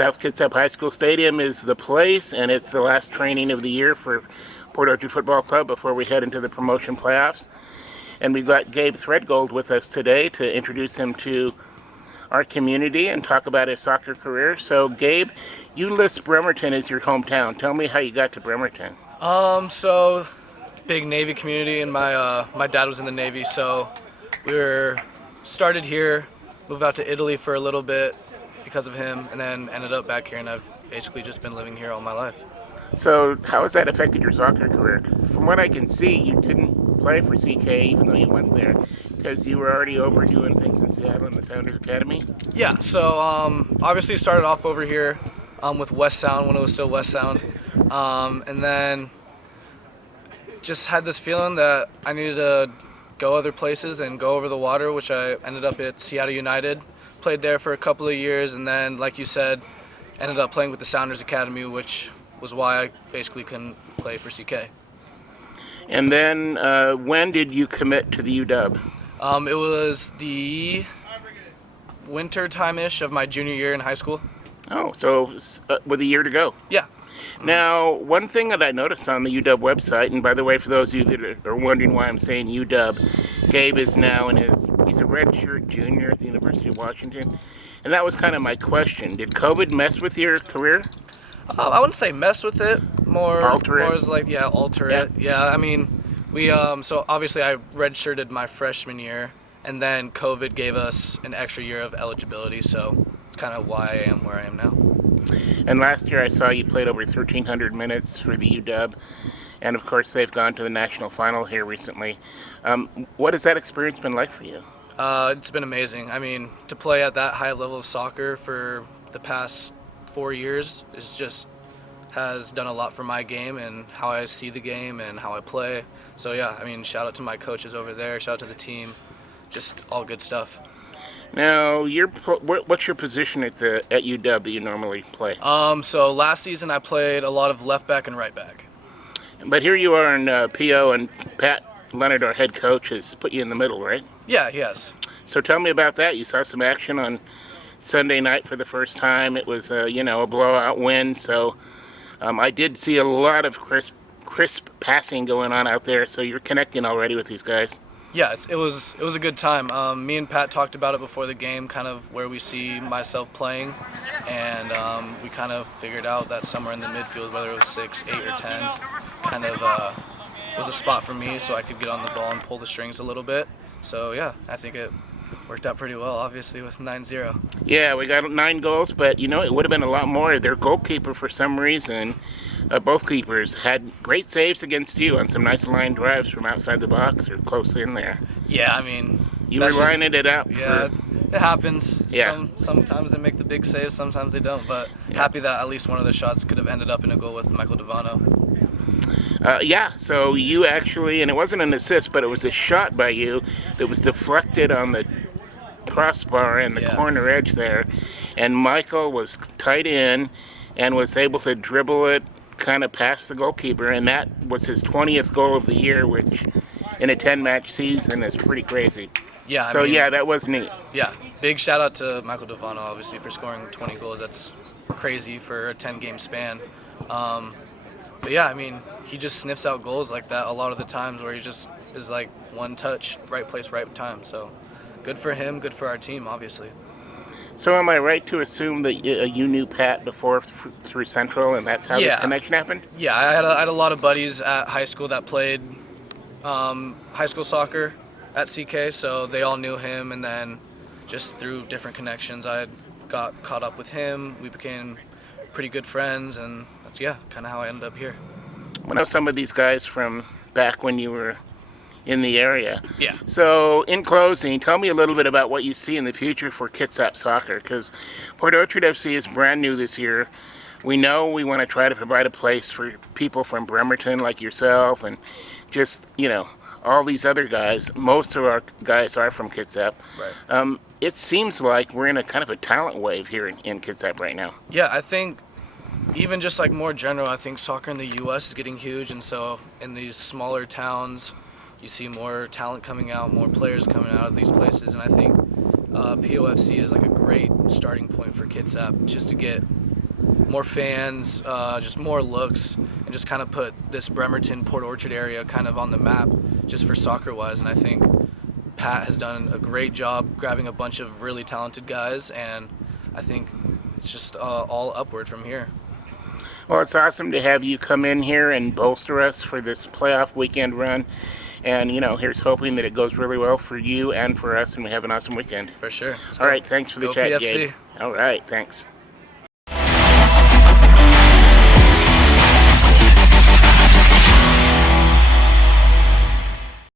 South Kitsap High School Stadium is the place, and it's the last training of the year for Port Orchard Football Club before we head into the promotion playoffs. And we've got Gabe Threadgold with us today to introduce him to our community and talk about his soccer career. So, Gabe, you list Bremerton as your hometown. Tell me how you got to Bremerton. So big Navy community, and my dad was in the Navy, so we were started here, moved out to Italy for a little bit because of him, and then ended up back here, and I've basically just been living here all my life. So, how has that affected your soccer career? From what I can see, you didn't play for CK even though you went there because you were already over doing things in Seattle in the Sounders Academy? Yeah, so obviously started off over here with West Sound when it was still West Sound, and then just had this feeling that I needed to go other places and go over the water, which I ended up at Seattle United, played there for a couple of years, and then, like you said, ended up playing with the Sounders Academy, which was why I basically couldn't play for CK. And then when did you commit to the UW? It was the winter time-ish of my junior year in high school. Oh, so with a year to go. Yeah. Now, one thing that I noticed on the UW website, and by the way, for those of you that are wondering why I'm saying UW, Gabe is now he's a redshirt junior at the University of Washington. And that was kind of my question. Did COVID mess with your career? I wouldn't say mess with it, more as like, alter it. Yeah, I mean, we, so obviously I redshirted my freshman year, and then COVID gave us an extra year of eligibility, so it's kind of why I am where I am now. And last year I saw you played over 1,300 minutes for the UW, and of course they've gone to the national final here recently. What has that experience been like for you? It's been amazing. I mean, to play at that high level of soccer for the past 4 years has done a lot for my game and how I see the game and how I play. So yeah, I mean, shout out to my coaches over there, shout out to the team, just all good stuff. Now, what's your position at UW that you normally play? So last season I played a lot of left back and right back. But here you are in PO, and Pat Leonard, our head coach, has put you in the middle, right? Yeah, he has. So tell me about that. You saw some action on Sunday night for the first time. It was a blowout win. So I did see a lot of crisp passing going on out there. So you're connecting already with these guys. Yeah, it was a good time. Me and Pat talked about it before the game, kind of where we see myself playing, and we kind of figured out that somewhere in the midfield, whether it was 6, 8, or 10, kind of was a spot for me, so I could get on the ball and pull the strings a little bit. So yeah, I think it worked out pretty well, obviously, with 9-0. Yeah, we got 9 goals, but it would have been a lot more. Their goalkeeper, for some reason, both keepers had great saves against you on some nice line drives from outside the box or close in there. Yeah, I mean, you were lining it up. Yeah, it happens. Yeah. Sometimes they make the big saves, sometimes they don't. But happy that at least one of the shots could have ended up in a goal with Michael Devano. So you actually, and it wasn't an assist, but it was a shot by you that was deflected on the crossbar and the corner edge there, and Michael was tight in and was able to dribble it kind of past the goalkeeper, and that was his 20th goal of the year, which in a 10-match season is pretty crazy. Yeah. So that was neat. Yeah, big shout out to Michael Devano, obviously, for scoring 20 goals. That's crazy for a 10-game span. But yeah, I mean, he just sniffs out goals like that a lot of the times, where he just is like one touch, right place, right time. So good for him, good for our team, obviously. So am I right to assume that you knew Pat before through Central, and that's how this connection happened? Yeah, I had a lot of buddies at high school that played high school soccer at CK, so they all knew him, and then just through different connections, I got caught up with him. We became pretty good friends, and that's kind of how I ended up here. I know some of these guys from back when you were in the area. Yeah. So, in closing, tell me a little bit about what you see in the future for Kitsap soccer, because Port Orchard FC is brand new this year. We know we want to try to provide a place for people from Bremerton like yourself, and just, all these other guys. Most of our guys are from Kitsap. Right. It seems like we're in a kind of a talent wave here in Kitsap right now. Yeah, I think even just like more general, I think soccer in the U.S. is getting huge, and so in these smaller towns, you see more talent coming out, more players coming out of these places, and I think POFC is like a great starting point for Kitsap, just to get more fans, just more looks, and just kind of put this Bremerton, Port Orchard area kind of on the map just for soccer-wise. And I think Pat has done a great job grabbing a bunch of really talented guys, and I think it's just all upward from here. Well, it's awesome to have you come in here and bolster us for this playoff weekend run. And, here's hoping that it goes really well for you and for us, and we have an awesome weekend. For sure. All right, thanks for the Go chat, PFC. Gabe. All right, thanks.